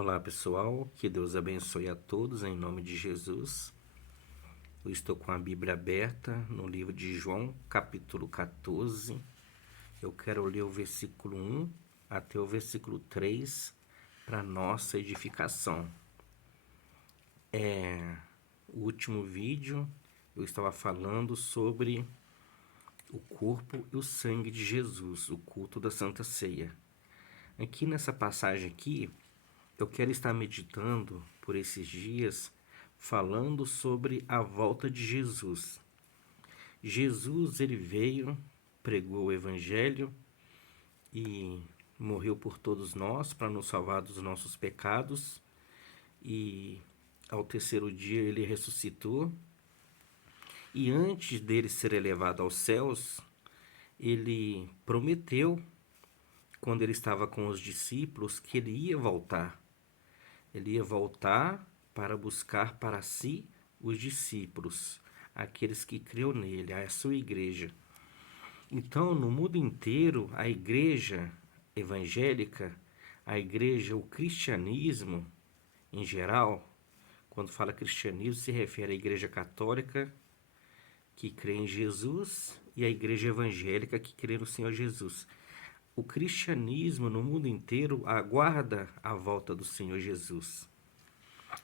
Olá pessoal, que Deus abençoe a todos em nome de Jesus. Eu estou com a Bíblia aberta no livro de João, capítulo 14. Eu quero ler o versículo 1 até o versículo 3 para nossa edificação. O último vídeo eu estava falando sobre o corpo e o sangue de Jesus, o culto da Santa Ceia. Aqui nessa passagem aqui, eu quero estar meditando por esses dias, falando sobre a volta de Jesus. Jesus, ele veio, pregou o Evangelho e morreu por todos nós para nos salvar dos nossos pecados. E ao terceiro dia ele ressuscitou. E antes dele ser elevado aos céus, ele prometeu, quando ele estava com os discípulos, que ele ia voltar. Ele ia voltar para buscar para si os discípulos, aqueles que criam nele, a sua igreja. Então, no mundo inteiro, a igreja evangélica, a igreja, o cristianismo em geral, quando fala cristianismo, se refere à igreja católica, que crê em Jesus, e à igreja evangélica, que crê no Senhor Jesus. O cristianismo no mundo inteiro aguarda a volta do Senhor Jesus.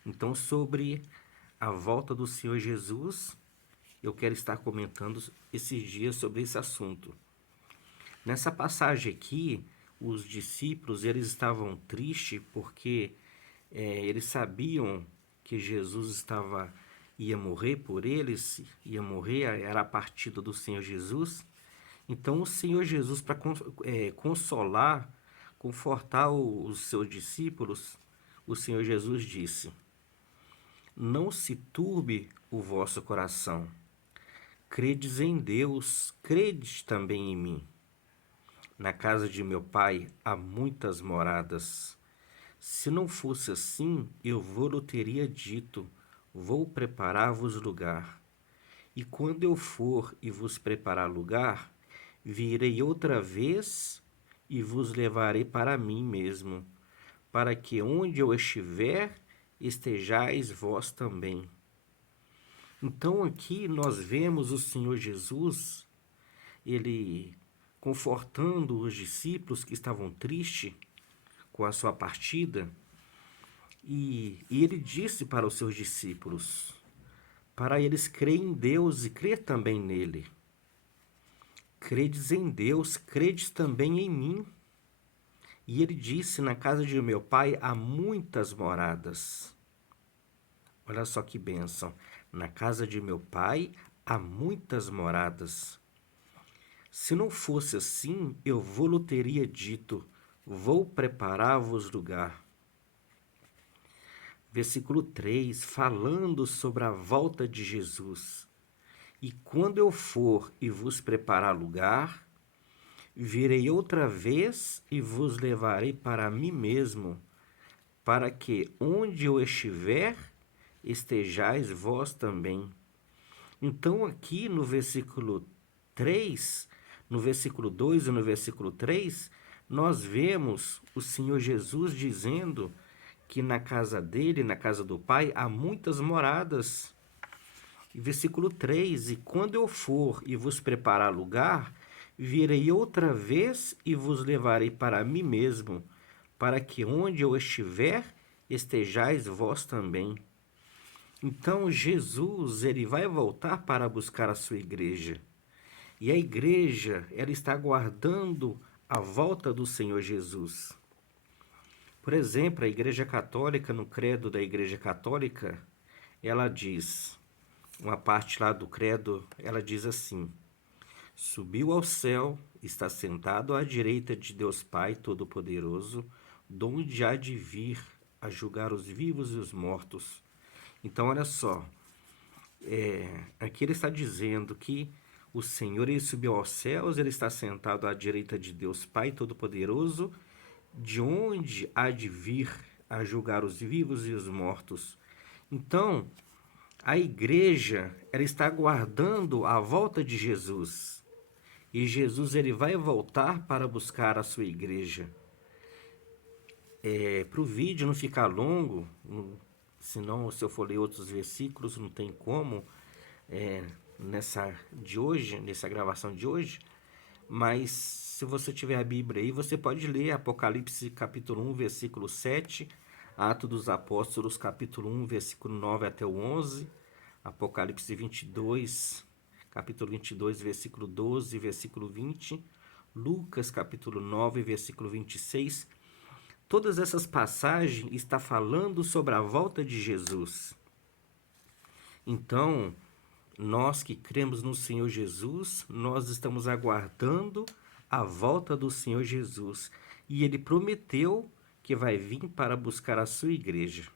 Então, sobre a volta do Senhor Jesus, eu quero estar comentando esses dias sobre esse assunto. Nessa passagem aqui, os discípulos eles estavam tristes porque eles sabiam que Jesus ia morrer por eles, ia morrer, era a partida do Senhor Jesus. Então, o Senhor Jesus, para consolar, confortar os seus discípulos, o Senhor Jesus disse: não se turbe o vosso coração. Credes em Deus, credes também em mim. Na casa de meu pai há muitas moradas. Se não fosse assim, eu vou-lhe teria dito: vou preparar-vos lugar. E quando eu for e vos preparar lugar, virei outra vez e vos levarei para mim mesmo, para que onde eu estiver, estejais vós também. Então aqui nós vemos o Senhor Jesus, ele confortando os discípulos que estavam tristes com a sua partida, e ele disse para os seus discípulos, para eles crerem em Deus e crer também nele. Credes em Deus, credes também em mim. E ele disse: na casa de meu pai há muitas moradas. Olha só que bênção. Na casa de meu pai há muitas moradas. Se não fosse assim, eu vou-lhe teria dito: vou preparar-vos lugar. Versículo 3, falando sobre a volta de Jesus. E quando eu for e vos preparar lugar, virei outra vez e vos levarei para mim mesmo, para que onde eu estiver, estejais vós também. Então, aqui no versículo 3, no versículo 2 e no versículo 3, nós vemos o Senhor Jesus dizendo que na casa dele, na casa do Pai, há muitas moradas. E versículo 3, e quando eu for e vos preparar lugar, virei outra vez e vos levarei para mim mesmo, para que onde eu estiver, estejais vós também. Então Jesus, ele vai voltar para buscar a sua igreja. E a igreja, ela está aguardando a volta do Senhor Jesus. Por exemplo, a Igreja Católica, no credo da Igreja Católica, ela diz, uma parte lá do credo, ela diz assim: subiu ao céu, está sentado à direita de Deus Pai Todo-Poderoso, donde há de vir a julgar os vivos e os mortos. Então, olha só, aqui ele está dizendo que o Senhor, ele subiu aos céus, ele está sentado à direita de Deus Pai Todo-Poderoso, de onde há de vir a julgar os vivos e os mortos. Então, a igreja, ela está aguardando a volta de Jesus. E Jesus, ele vai voltar para buscar a sua igreja. Para o vídeo não ficar longo, senão se eu for ler outros versículos não tem como nessa gravação de hoje, mas se você tiver a Bíblia aí, você pode ler Apocalipse capítulo 1, versículo 7, Atos dos Apóstolos capítulo 1, versículo 9 até o 11, Apocalipse 22, capítulo 22, versículo 12, versículo 20, Lucas capítulo 9, versículo 26. Todas essas passagens estão falando sobre a volta de Jesus. Então, nós que cremos no Senhor Jesus, nós estamos aguardando a volta do Senhor Jesus. E Ele prometeu que vai vir para buscar a sua igreja.